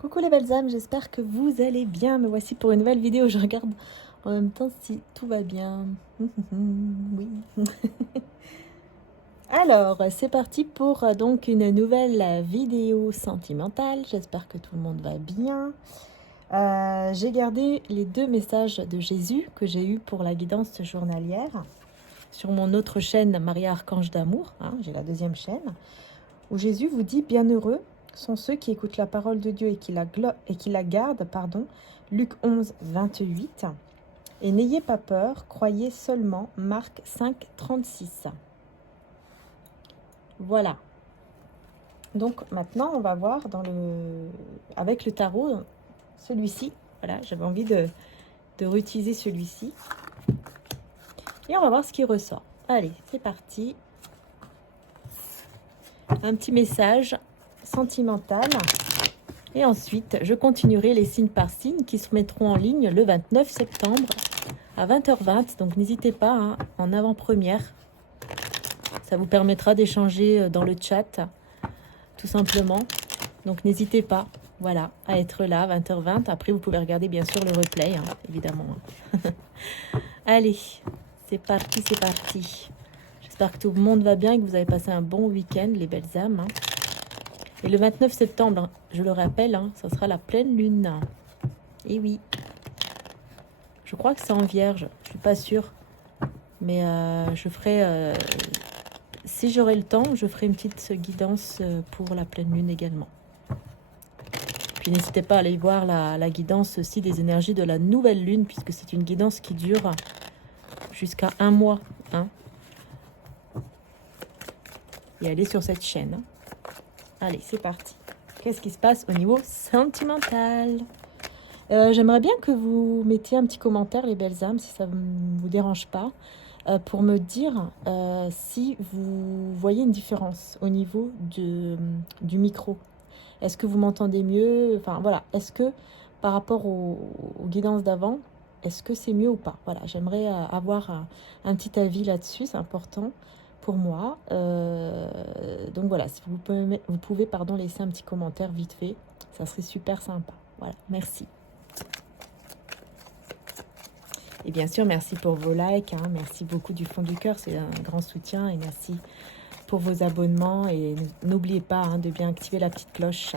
Coucou les belles âmes, j'espère que vous allez bien. Me voici pour une nouvelle vidéo. Je regarde en même temps si tout va bien. Oui. Alors, c'est parti pour donc une nouvelle vidéo sentimentale. J'espère que tout le monde va bien. J'ai gardé les 2 messages de Jésus que j'ai eus pour la guidance journalière sur mon autre chaîne Maria Archange d'amour. J'ai la 2e chaîne où Jésus vous dit bienheureux sont ceux qui écoutent la parole de Dieu et qui la gardent, Luc 11, 28. Et n'ayez pas peur, croyez seulement, Marc 5, 36. Voilà. Donc maintenant, on va voir avec le tarot, celui-ci. Voilà, j'avais envie de réutiliser celui-ci. Et on va voir ce qui ressort. Allez, c'est parti. Un petit message sentimental. Et ensuite, je continuerai les signes par signes qui se mettront en ligne le 29 septembre à 20h20. Donc n'hésitez pas, en avant-première. Ça vous permettra d'échanger dans le chat, tout simplement. Donc n'hésitez pas, voilà, à être là, 20h20. Après, vous pouvez regarder bien sûr le replay, évidemment. Allez, c'est parti, c'est parti. J'espère que tout le monde va bien et que vous avez passé un bon week-end, les belles âmes. Et le 29 septembre, je le rappelle, ça sera la pleine lune. Et oui. Je crois que c'est en vierge, je ne suis pas sûre. Mais je ferai, si j'aurai le temps, je ferai une petite guidance pour la pleine lune également. Puis n'hésitez pas à aller voir la guidance aussi des énergies de la nouvelle lune, puisque c'est une guidance qui dure jusqu'à 1 mois. Et elle est sur cette chaîne. Allez, c'est parti. Qu'est-ce qui se passe au niveau sentimental? J'aimerais bien que vous mettiez un petit commentaire, les belles âmes, si ça ne vous dérange pas, pour me dire si vous voyez une différence au niveau du micro. Est-ce que vous m'entendez mieux? Enfin, voilà. Est-ce que, par rapport aux guidances d'avant, est-ce que c'est mieux ou pas? Voilà, j'aimerais avoir un petit avis là-dessus, c'est important pour moi. Donc voilà, si vous pouvez laisser un petit commentaire vite fait, ça serait super sympa. Voilà, merci. Et bien sûr, merci pour vos likes, merci beaucoup du fond du cœur, c'est un grand soutien. Et merci pour vos abonnements. Et n'oubliez pas de bien activer la petite cloche.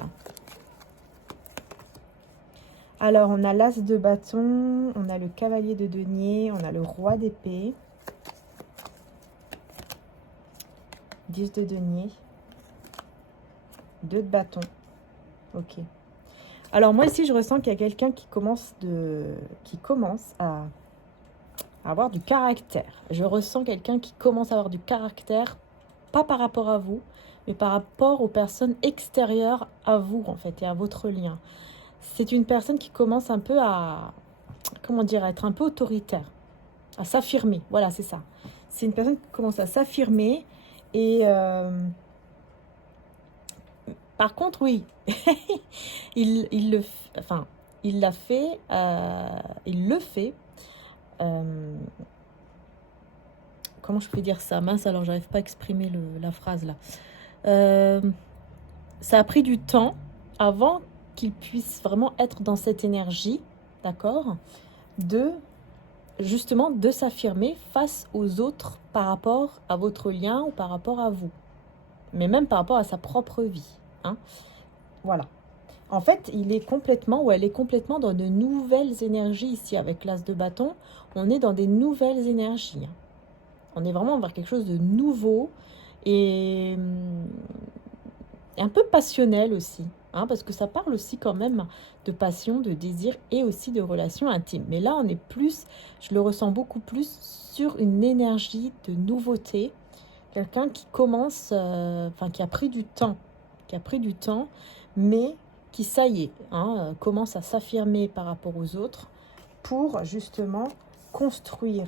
Alors, on a l'As de bâton, on a le cavalier de denier, on a le roi d'épée, 10 de denier, 2 de bâton. Ok. Alors, moi ici, je ressens qu'il y a quelqu'un qui commence à avoir du caractère. Je ressens quelqu'un qui commence à avoir du caractère, pas par rapport à vous, mais par rapport aux personnes extérieures à vous, en fait, et à votre lien. C'est une personne qui commence un peu à être un peu autoritaire, à s'affirmer. Voilà, c'est ça. C'est une personne qui commence à s'affirmer et... par contre, oui, il le fait, comment je peux dire ça? Mince, alors j'arrive pas à exprimer la phrase là. Ça a pris du temps avant qu'il puisse vraiment être dans cette énergie, d'accord, justement de s'affirmer face aux autres par rapport à votre lien ou par rapport à vous, mais même par rapport à sa propre vie. Voilà. En fait, elle est complètement dans de nouvelles énergies ici avec l'As de bâton. On est dans des nouvelles énergies. On est vraiment vers quelque chose de nouveau et un peu passionnel aussi. Parce que ça parle aussi quand même de passion, de désir et aussi de relations intimes. Mais là, on est plus, je le ressens beaucoup plus sur une énergie de nouveauté. Quelqu'un qui commence, qui a pris du temps. Mais qui, ça y est, commence à s'affirmer par rapport aux autres pour justement construire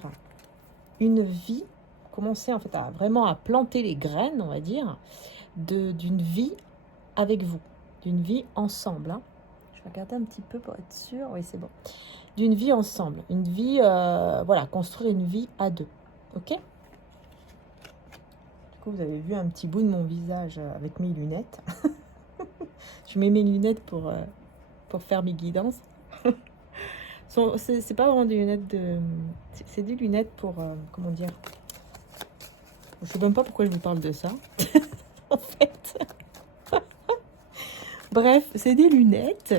une vie, commencer en fait vraiment à planter les graines, on va dire, d'une vie avec vous, d'une vie ensemble. Je vais regarder un petit peu pour être sûre. Oui, c'est bon. D'une vie ensemble, une vie, construire une vie à 2. Ok ? Du coup, vous avez vu un petit bout de mon visage avec mes lunettes. Je mets mes lunettes pour pour faire mes guidances. C'est pas vraiment des lunettes de... C'est des lunettes pour... comment dire? Je sais même pas pourquoi je vous parle de ça. En fait. Bref, c'est des lunettes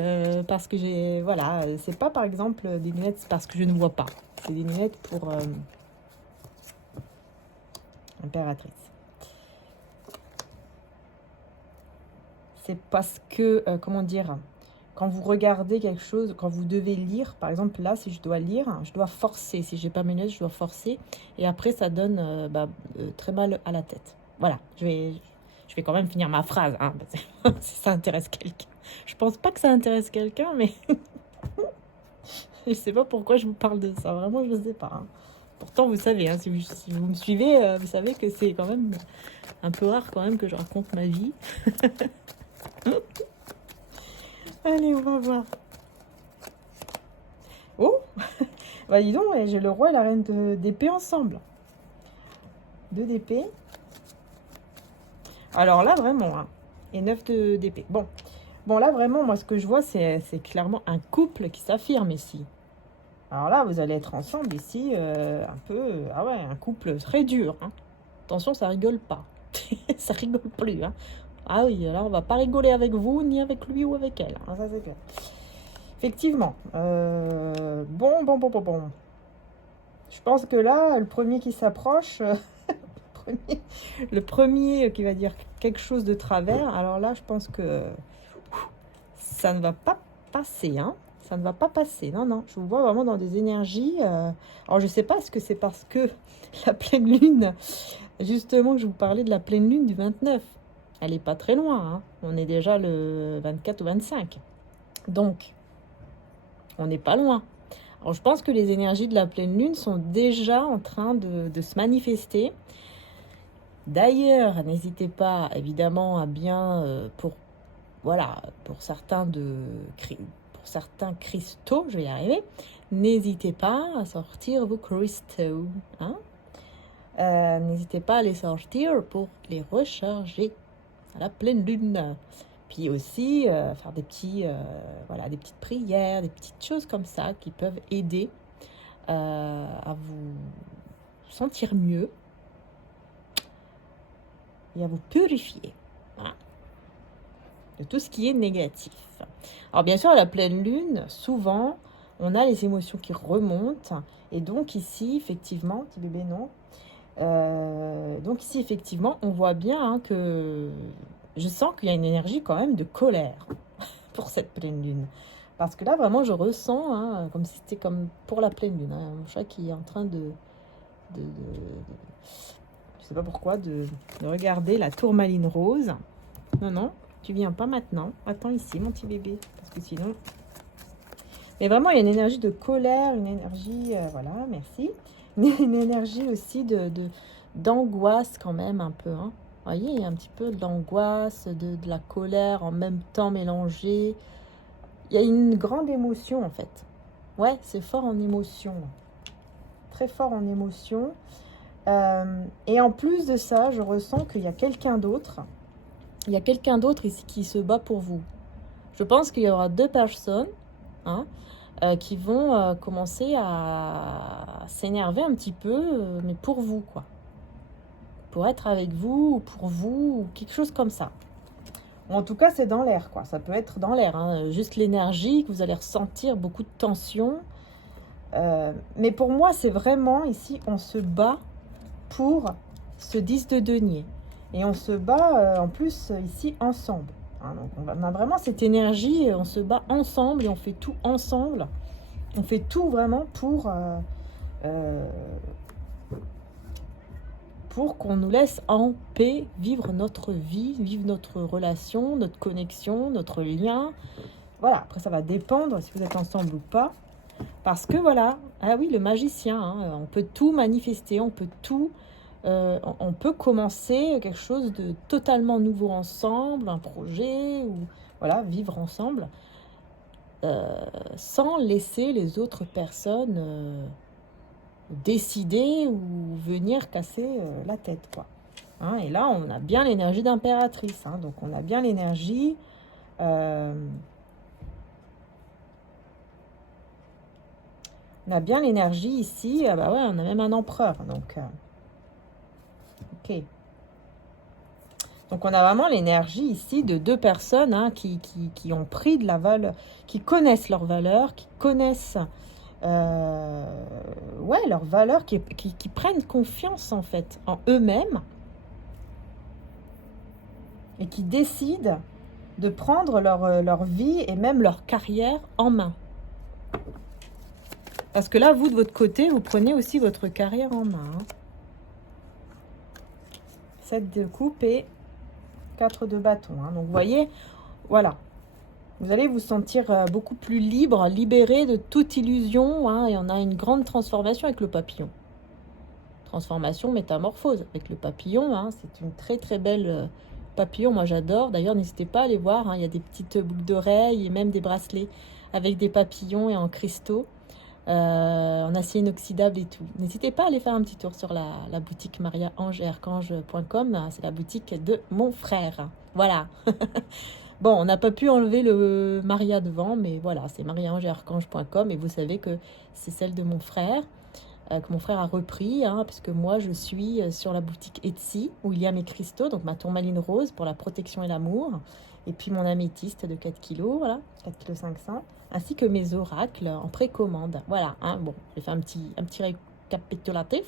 parce que j'ai... Voilà, c'est pas par exemple des lunettes parce que je ne vois pas. C'est des lunettes pour... impératrice. C'est parce que, comment dire, quand vous regardez quelque chose, quand vous devez lire, par exemple là, si je dois lire, je dois forcer. Si j'ai pas mes lunettes, je dois forcer. Et après, ça donne très mal à la tête. Voilà, je vais quand même finir ma phrase, hein, si ça intéresse quelqu'un. Je pense pas que ça intéresse quelqu'un, mais je sais pas pourquoi je vous parle de ça. Vraiment, je ne sais pas. Hein. Pourtant, vous savez, hein, si vous me suivez, vous savez que c'est quand même un peu rare quand même que je raconte ma vie. Allez, on va voir. Oh, bah dis donc, ouais, j'ai le roi et la reine d'épée ensemble. 2 d'épée. Alors là, vraiment, hein, et 9 d'épée. Bon, là, vraiment, moi, ce que je vois, c'est clairement un couple qui s'affirme ici. Alors là, vous allez être ensemble ici, un peu... ah ouais, un couple très dur. Hein. Attention, ça rigole pas. Ça rigole plus. Hein. Ah oui, là, on va pas rigoler avec vous, ni avec lui ou avec elle. Hein, ça, c'est clair. Effectivement. Bon. Je pense que là, le premier qui s'approche... le premier qui va dire quelque chose de travers, alors là, je pense que ça ne va pas passer, hein. Ça ne va pas passer, non. Je vous vois vraiment dans des énergies. Alors, je sais pas, est-ce que c'est parce que la pleine lune, justement, je vous parlais de la pleine lune du 29. Elle n'est pas très loin, hein. On est déjà le 24 ou 25. Donc, on n'est pas loin. Alors, je pense que les énergies de la pleine lune sont déjà en train de se manifester. D'ailleurs, n'hésitez pas, évidemment, à bien, pour certains cristaux, je vais y arriver, n'hésitez pas à sortir vos cristaux. Hein. N'hésitez pas à les sortir pour les recharger à la pleine lune. Puis aussi, faire des petites prières, des petites choses comme ça qui peuvent aider à vous sentir mieux et à vous purifier de tout ce qui est négatif. Alors bien sûr, à la pleine lune, souvent, on a les émotions qui remontent. Et donc ici, effectivement, petit bébé, non. Donc ici, effectivement, on voit bien hein, que je sens qu'il y a une énergie quand même de colère pour cette pleine lune. Parce que là, vraiment, je ressens, hein, comme si c'était comme pour la pleine lune. Hein, mon chat qui est en train de je sais pas pourquoi, de regarder la tourmaline rose. Non, tu viens pas maintenant. Attends ici, mon petit bébé. Parce que sinon... Mais vraiment, il y a une énergie de colère, une énergie... voilà, merci. Une énergie aussi d'angoisse quand même un peu. Hein. Vous voyez, il y a un petit peu de l'angoisse, de la colère en même temps mélangée. Il y a une grande émotion en fait. Ouais, c'est fort en émotion. Très fort en émotion. Et en plus de ça, je ressens qu'il y a quelqu'un d'autre. Il y a quelqu'un d'autre ici qui se bat pour vous. Je pense qu'il y aura 2 personnes hein, qui vont commencer à s'énerver un petit peu, mais pour vous, quoi. Pour être avec vous, ou pour vous, ou quelque chose comme ça. En tout cas, c'est dans l'air, quoi. Ça peut être dans l'air. Hein. Juste l'énergie, que vous allez ressentir, beaucoup de tension. Mais pour moi, c'est vraiment, ici, on se bat pour ce 10 de denier. Et on se bat en plus ici ensemble. Hein, donc on a vraiment cette énergie, on se bat ensemble et on fait tout ensemble. On fait tout vraiment pour qu'on nous laisse en paix vivre notre vie, vivre notre relation, notre connexion, notre lien. Voilà, après ça va dépendre si vous êtes ensemble ou pas. Parce que voilà, ah oui, le magicien, hein, on peut tout manifester, on peut tout... on peut commencer quelque chose de totalement nouveau ensemble, un projet, ou voilà, vivre ensemble, sans laisser les autres personnes décider ou venir casser la tête, quoi. Hein, et là, on a bien l'énergie d'impératrice, hein, donc on a bien l'énergie On a bien l'énergie ici. Ah bah ouais, on a même un empereur. Donc, ok. Donc, on a vraiment l'énergie ici de deux personnes hein, qui ont pris de la valeur, qui connaissent leurs valeurs, qui connaissent ouais, leurs valeurs, qui prennent confiance en fait en eux-mêmes et qui décident de prendre leur vie et même leur carrière en main. Parce que là, vous, de votre côté, vous prenez aussi votre carrière en main. Hein. 7 de coupe et 4 de bâton. Hein. Donc, vous voyez, voilà. Vous allez vous sentir beaucoup plus libre, libéré de toute illusion. Hein, et on a une grande transformation avec le papillon. Transformation, métamorphose avec le papillon. Hein, c'est une très, très belle papillon. Moi, j'adore. D'ailleurs, n'hésitez pas à aller voir. Hein, il y a des petites boucles d'oreilles et même des bracelets avec des papillons et en cristaux. En acier inoxydable et tout. N'hésitez pas à aller faire un petit tour sur la boutique mariaangearchange.com. C'est la boutique de mon frère. Voilà. Bon, on n'a pas pu enlever le Maria devant, mais voilà, c'est mariaangearchange.com et vous savez que c'est celle de mon frère, que mon frère a repris, hein, puisque moi je suis sur la boutique Etsy où il y a mes cristaux, donc ma tourmaline rose pour la protection et l'amour, et puis mon améthyste de 4 kg, voilà, 4 kg 500, ainsi que mes oracles en précommande. Voilà, hein, bon, j'ai fait un petit récapitulatif.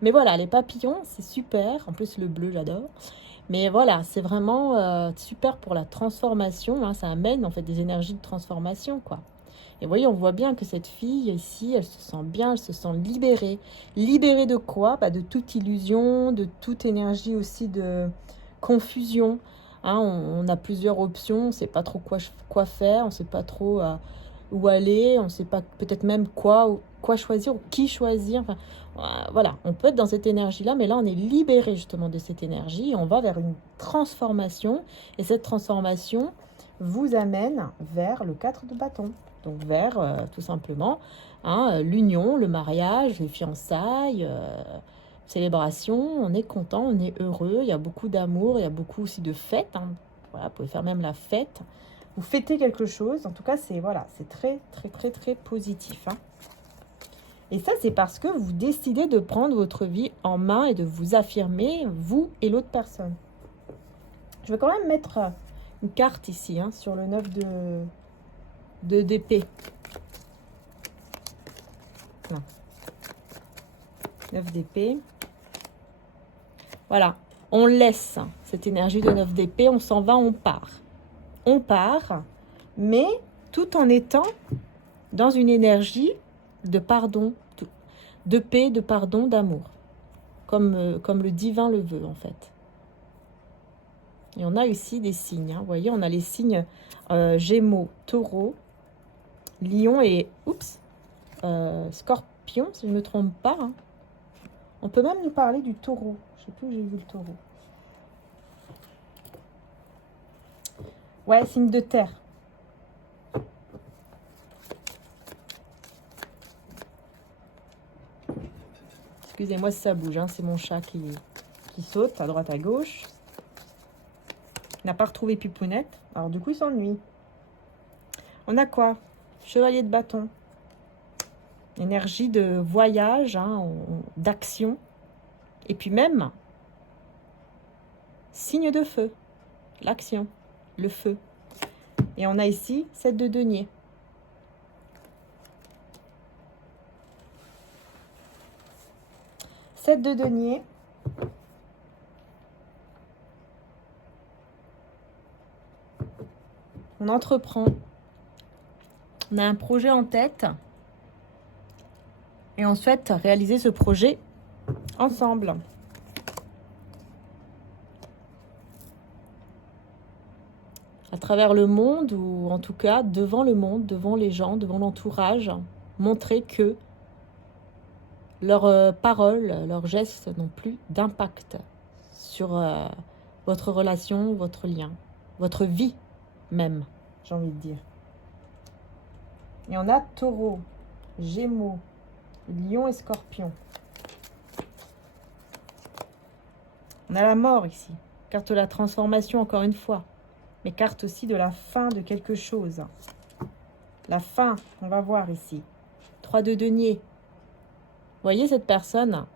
Mais voilà, les papillons, c'est super. En plus, le bleu, j'adore. Mais voilà, c'est vraiment super pour la transformation. Hein, ça amène en fait des énergies de transformation, quoi. Et vous voyez, on voit bien que cette fille ici, elle se sent bien, elle se sent libérée. Libérée de quoi? Bah, de toute illusion, de toute énergie aussi de confusion. Hein, on a plusieurs options, on ne sait pas trop quoi faire, on ne sait pas trop où aller, on ne sait pas peut-être même quoi choisir ou qui choisir. Enfin, voilà, on peut être dans cette énergie-là, mais là, on est libéré justement de cette énergie et on va vers une transformation. Et cette transformation vous amène vers le 4 de bâton. Donc vers tout simplement hein, l'union, le mariage, les fiançailles, célébration, on est content, on est heureux, il y a beaucoup d'amour, il y a beaucoup aussi de fêtes. Hein. Voilà, vous pouvez faire même la fête. Vous fêtez quelque chose, en tout cas c'est voilà, c'est très très très très positif. Hein. Et ça c'est parce que vous décidez de prendre votre vie en main et de vous affirmer, vous et l'autre personne. Je vais quand même mettre une carte ici hein, sur le 9 d'épée. 9 d'épée. Voilà, on laisse cette énergie de 9 d'épée, on s'en va, on part. On part, mais tout en étant dans une énergie de pardon, de paix, de pardon, d'amour. Comme le divin le veut, en fait. Et on a ici des signes. Hein. Vous voyez, on a les signes Gémeaux, Taureau, Lion et Scorpion, si je ne me trompe pas. Hein. On peut même nous parler du Taureau. Je ne sais plus où j'ai vu le Taureau. Ouais, signe de terre. Excusez-moi si ça bouge, hein. C'est mon chat qui saute à droite à gauche. Il n'a pas retrouvé Pipounette. Alors du coup, il s'ennuie. On a quoi? Chevalier de bâton. Énergie de voyage, hein, d'action. Et puis même, signe de feu. L'action, le feu. Et on a ici 7 de denier. Sept de denier. On entreprend. On a un projet en tête. Et on souhaite réaliser ce projet ensemble. À travers le monde, ou en tout cas devant le monde, devant les gens, devant l'entourage, montrer que leurs paroles, leurs gestes n'ont plus d'impact sur votre relation, votre lien, votre vie même, j'ai envie de dire. Et on a Taureau, Gémeaux, Lion et Scorpion. On a la mort ici, carte de la transformation encore une fois, mais carte aussi de la fin de quelque chose. La fin, on va voir ici. 3 de denier. Vous voyez cette personne,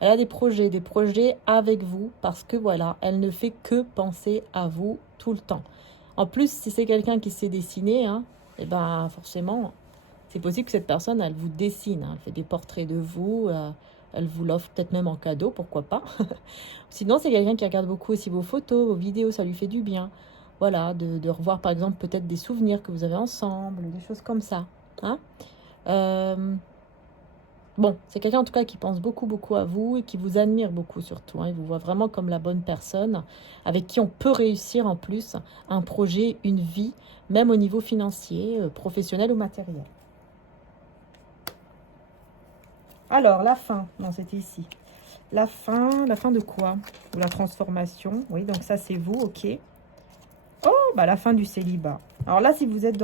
elle a des projets avec vous parce que voilà, elle ne fait que penser à vous tout le temps. En plus, si c'est quelqu'un qui sait dessiner, hein, et ben forcément, c'est possible que cette personne, elle vous dessine, hein, elle fait des portraits de vous, elle vous l'offre peut-être même en cadeau, pourquoi pas. Sinon, c'est quelqu'un qui regarde beaucoup aussi vos photos, vos vidéos, ça lui fait du bien. Voilà, de revoir par exemple peut-être des souvenirs que vous avez ensemble, des choses comme ça. Hein. Bon, c'est quelqu'un en tout cas qui pense beaucoup à vous et qui vous admire beaucoup surtout. Hein. Il vous voit vraiment comme la bonne personne avec qui on peut réussir en plus un projet, une vie, même au niveau financier, professionnel ou matériel. Alors, la fin. Non, c'était ici. La fin de quoi? Ou la transformation. Oui, donc ça, c'est vous, ok. Oh, bah la fin du célibat. Alors là, si vous êtes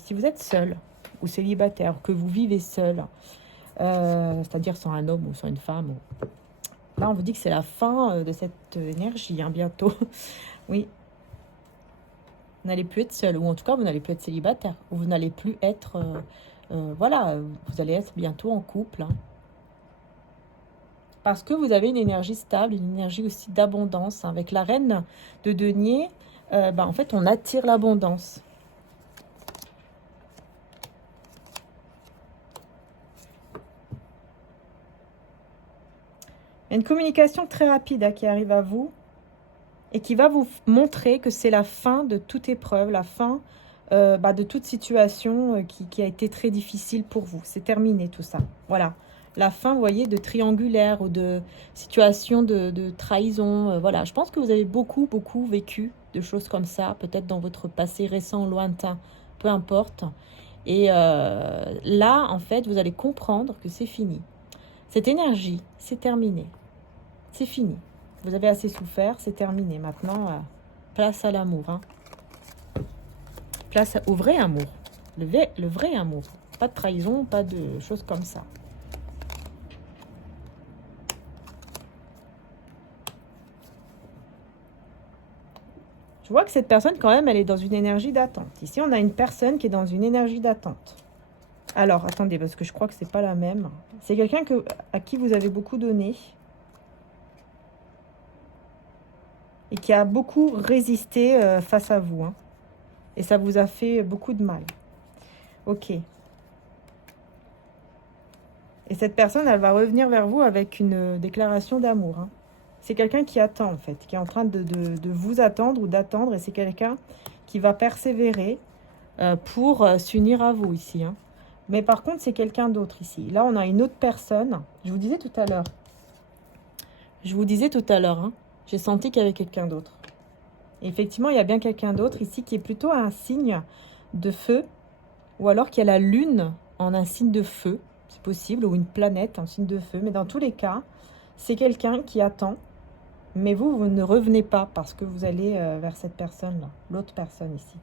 si vous êtes seul ou célibataire, que vous vivez seul, c'est-à-dire sans un homme ou sans une femme, là, on vous dit que c'est la fin de cette énergie, hein, bientôt. Oui. Vous n'allez plus être seul, ou en tout cas, vous n'allez plus être célibataire, ou vous n'allez plus être... voilà, vous allez être bientôt en couple, hein. Parce que vous avez une énergie stable, une énergie aussi d'abondance. Hein. Avec la reine de denier, en fait, on attire l'abondance. Il y a une communication très rapide qui arrive à vous et qui va vous montrer que c'est la fin de toute épreuve, la fin de toute situation qui a été très difficile pour vous. C'est terminé tout ça. Voilà. La fin, vous voyez, de triangulaire ou de situation de trahison. Voilà, je pense que vous avez beaucoup vécu de choses comme ça, peut-être dans votre passé récent, lointain, peu importe. Et là, en fait, vous allez comprendre que c'est fini. Cette énergie, c'est terminé. C'est fini. Vous avez assez souffert, c'est terminé. Maintenant, place à l'amour. Hein. Place au vrai amour. Le vrai amour. Pas de trahison, pas de choses comme ça. Je vois que cette personne, quand même, elle est dans une énergie d'attente. Ici, on a une personne qui est dans une énergie d'attente. Alors, attendez, parce que je crois que c'est pas la même. C'est quelqu'un à qui vous avez beaucoup donné. Et qui a beaucoup résisté face à vous. Hein. Et ça vous a fait beaucoup de mal. Ok. Et cette personne, elle va revenir vers vous avec une déclaration d'amour. Hein. C'est quelqu'un qui attend, en fait, qui est en train de vous attendre ou d'attendre. Et c'est quelqu'un qui va persévérer pour s'unir à vous ici. Hein. Mais par contre, c'est quelqu'un d'autre ici. Là, on a une autre personne. Je vous disais tout à l'heure. Hein, j'ai senti qu'il y avait quelqu'un d'autre. Et effectivement, il y a bien quelqu'un d'autre ici qui est plutôt un signe de feu. Ou alors qu'il y a la lune en un signe de feu. C'est possible. Ou une planète en signe de feu. Mais dans tous les cas, c'est quelqu'un qui attend. Mais vous ne revenez pas parce que vous allez vers cette personne-là. L'autre personne ici.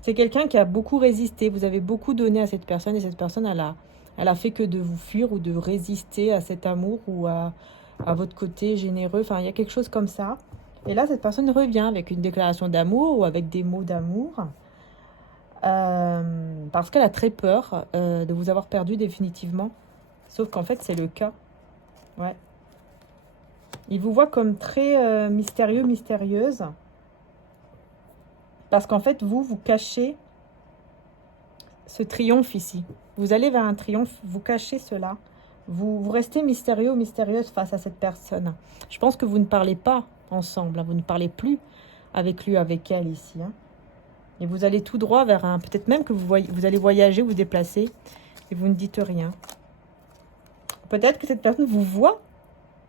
C'est quelqu'un qui a beaucoup résisté. Vous avez beaucoup donné à cette personne. Et cette personne, elle a fait que de vous fuir ou de résister à cet amour ou à votre côté généreux. Enfin, il y a quelque chose comme ça. Et là, cette personne revient avec une déclaration d'amour ou avec des mots d'amour. Parce qu'elle a très peur de vous avoir perdu définitivement. Sauf qu'en fait, c'est le cas. Ouais. Il vous voit comme très mystérieux, mystérieuse. Parce qu'en fait, vous cachez ce triomphe ici. Vous allez vers un triomphe, vous cachez cela. Vous restez mystérieux ou mystérieuse face à cette personne. Je pense que vous ne parlez pas ensemble. Hein, vous ne parlez plus avec lui, avec elle ici. Hein. Et vous allez tout droit vers un... Peut-être même que vous allez voyager, vous déplacer. Et vous ne dites rien. Peut-être que cette personne vous voit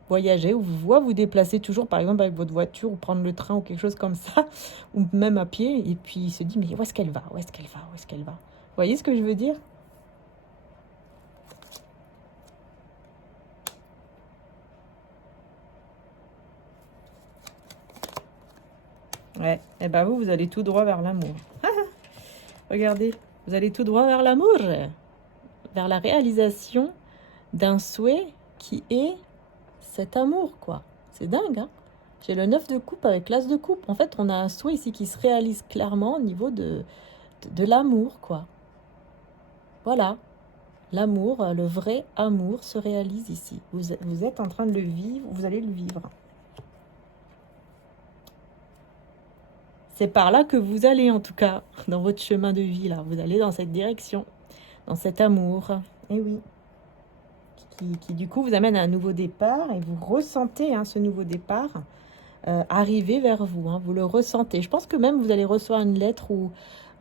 voyager ou vous voit vous déplacer toujours, par exemple, avec votre voiture ou prendre le train ou quelque chose comme ça. Ou même à pied. Et puis il se dit, mais où est-ce qu'elle va? Où est-ce qu'elle va? Où est-ce qu'elle va? Vous voyez ce que je veux dire? Ouais, et ben vous allez tout droit vers l'amour. Regardez, vous allez tout droit vers l'amour, vers la réalisation d'un souhait qui est cet amour, quoi. C'est dingue, hein. J'ai le 9 de coupe avec l'as de coupe. En fait, on a un souhait ici qui se réalise clairement au niveau de l'amour, quoi. Voilà, l'amour, le vrai amour se réalise ici. Vous êtes en train de le vivre, vous allez le vivre. C'est par là que vous allez, en tout cas, dans votre chemin de vie, là. Vous allez dans cette direction, dans cet amour. Et oui. Qui du coup, vous amène à un nouveau départ. Et vous ressentez ce nouveau départ arriver vers vous. Vous le ressentez. Je pense que même vous allez recevoir une lettre ou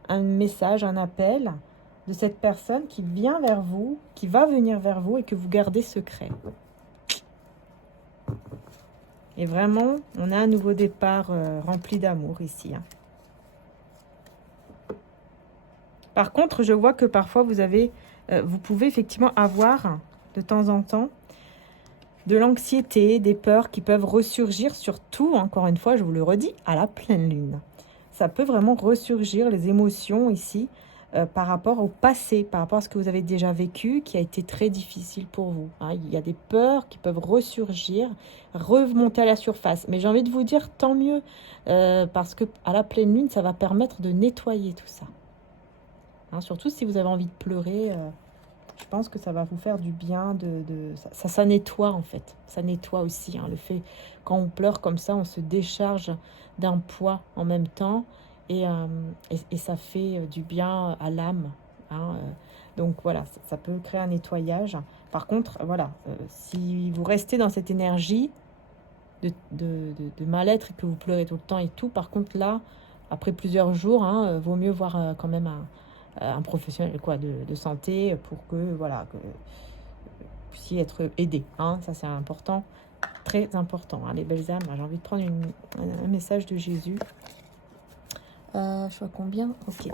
un message, un appel de cette personne qui vient vers vous, qui va venir vers vous et que vous gardez secret. Et vraiment, on a un nouveau départ rempli d'amour ici. Par contre, je vois que parfois vous pouvez effectivement avoir de temps en temps de l'anxiété, des peurs qui peuvent ressurgir, surtout, encore une fois, je vous le redis, à la pleine lune. Ça peut vraiment ressurgir les émotions ici par rapport au passé, par rapport à ce que vous avez déjà vécu, qui a été très difficile pour vous. Il y a des peurs qui peuvent ressurgir, remonter à la surface. Mais j'ai envie de vous dire, tant mieux, parce que à la pleine lune, ça va permettre de nettoyer tout ça. Surtout si vous avez envie de pleurer, je pense que ça va vous faire du bien. Ça nettoie en fait. Ça nettoie aussi. Le fait, quand on pleure comme ça, on se décharge d'un poids en même temps. Et ça fait du bien à l'âme. Donc voilà, ça peut créer un nettoyage. Par contre, voilà, si vous restez dans cette énergie de mal-être et que vous pleurez tout le temps et tout, par contre là, après plusieurs jours, vaut mieux voir quand même un professionnel de santé pour que voilà que vous puissiez être aidé. Ça c'est important, très important. Les belles âmes. J'ai envie de prendre un message de Jésus. Je vois combien. Ok.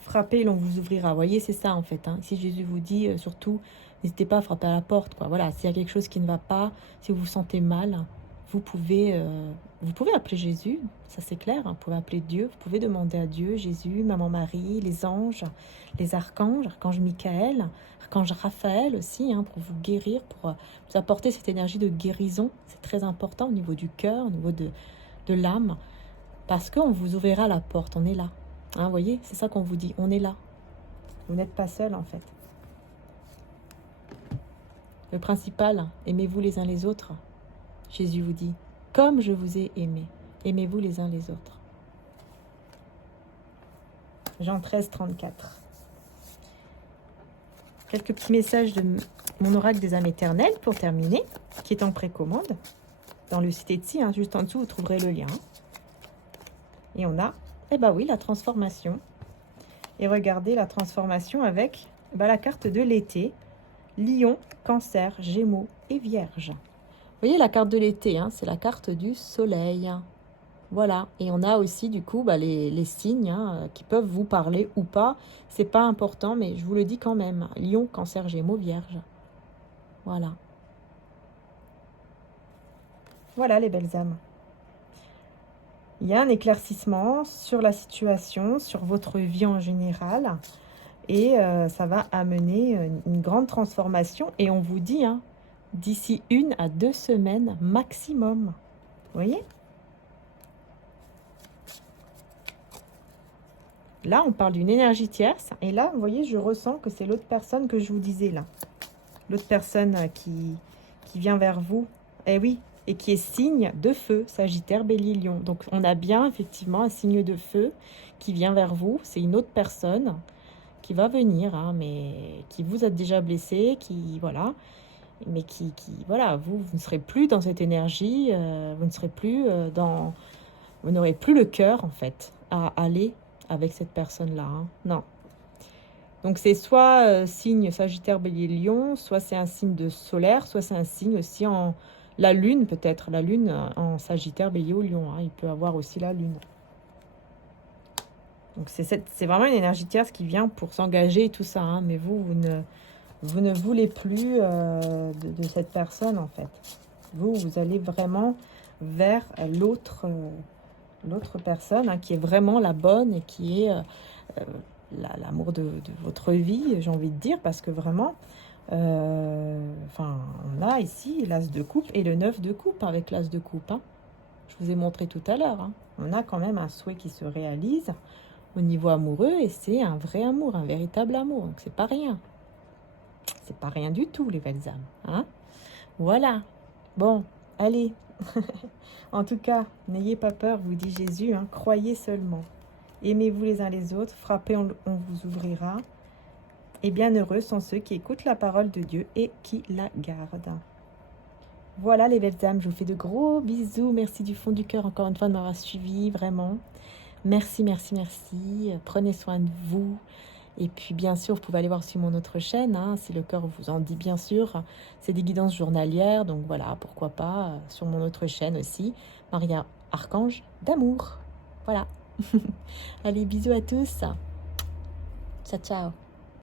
Frappez, l'on vous ouvrira. Vous voyez, c'est ça en fait. Si Jésus vous dit surtout, n'hésitez pas à frapper à la porte. Voilà, s'il y a quelque chose qui ne va pas, si vous vous sentez mal, vous pouvez appeler Jésus, ça c'est clair. Vous pouvez appeler Dieu, vous pouvez demander à Dieu, Jésus, Maman Marie, les anges, les archange Michael, archange Raphaël aussi, pour vous guérir, pour vous apporter cette énergie de guérison. C'est très important au niveau du cœur, au niveau de l'âme. Parce qu'on vous ouvrira la porte, on est là. Vous voyez, c'est ça qu'on vous dit, on est là. Vous n'êtes pas seul en fait. Le principal, aimez-vous les uns les autres. Jésus vous dit, comme je vous ai aimé, aimez-vous les uns les autres. Jean 13, 34. Quelques petits messages de mon oracle des âmes éternelles pour terminer, qui est en précommande. Dans le site Etsy, juste en dessous, vous trouverez le lien. Et on a, oui, la transformation. Et regardez la transformation avec la carte de l'été. Lion, Cancer, Gémeaux et Vierge. Vous voyez la carte de l'été, c'est la carte du soleil. Voilà. Et on a aussi du coup les signes qui peuvent vous parler ou pas. C'est pas important, mais je vous le dis quand même. Lion, Cancer, Gémeaux, Vierge. Voilà. Voilà les belles âmes. Il y a un éclaircissement sur la situation, sur votre vie en général. Et ça va amener une grande transformation. Et on vous dit, d'ici 1 à 2 semaines maximum. Vous voyez? Là, on parle d'une énergie tierce. Et là, vous voyez, je ressens que c'est l'autre personne que je vous disais là. L'autre personne qui vient vers vous. Eh oui. Et qui est signe de feu, Sagittaire, Bélier, Lion. Donc, on a bien, effectivement, un signe de feu qui vient vers vous. C'est une autre personne qui va venir, mais qui vous a déjà blessé, mais qui voilà, vous ne serez plus dans cette énergie, vous ne serez plus vous n'aurez plus le cœur, en fait, à aller avec cette personne-là. Non. Donc, c'est soit signe Sagittaire, Bélier, Lion, soit c'est un signe de solaire, soit c'est un signe aussi en... La lune, peut-être. La lune en Sagittaire, Bélier ou Lion. Il peut avoir aussi la lune. Donc, c'est vraiment une énergie tierce qui vient pour s'engager et tout ça. Mais vous ne voulez plus de cette personne, en fait. Vous allez vraiment vers l'autre personne qui est vraiment la bonne et qui est l'amour de votre vie, j'ai envie de dire, parce que vraiment... on a ici l'as de coupe et le 9 de coupe avec l'as de coupe. Je vous ai montré tout à l'heure. On a quand même un souhait qui se réalise au niveau amoureux, et c'est un vrai amour, un véritable amour. Donc c'est pas rien. C'est pas rien du tout, les belles âmes. Hein? Voilà. Bon, allez. En tout cas, n'ayez pas peur, vous dit Jésus, hein, croyez seulement. Aimez-vous les uns les autres, frappez, on vous ouvrira. Et bienheureux sont ceux qui écoutent la parole de Dieu et qui la gardent. Voilà les belles âmes, je vous fais de gros bisous. Merci du fond du cœur encore une fois de m'avoir suivi, vraiment. Merci, merci, merci. Prenez soin de vous. Et puis bien sûr, vous pouvez aller voir sur mon autre chaîne, hein, si le cœur vous en dit bien sûr. C'est des guidances journalières, donc voilà, pourquoi pas, sur mon autre chaîne aussi, Maria Archange d'amour. Voilà. Allez, bisous à tous. Ciao, ciao.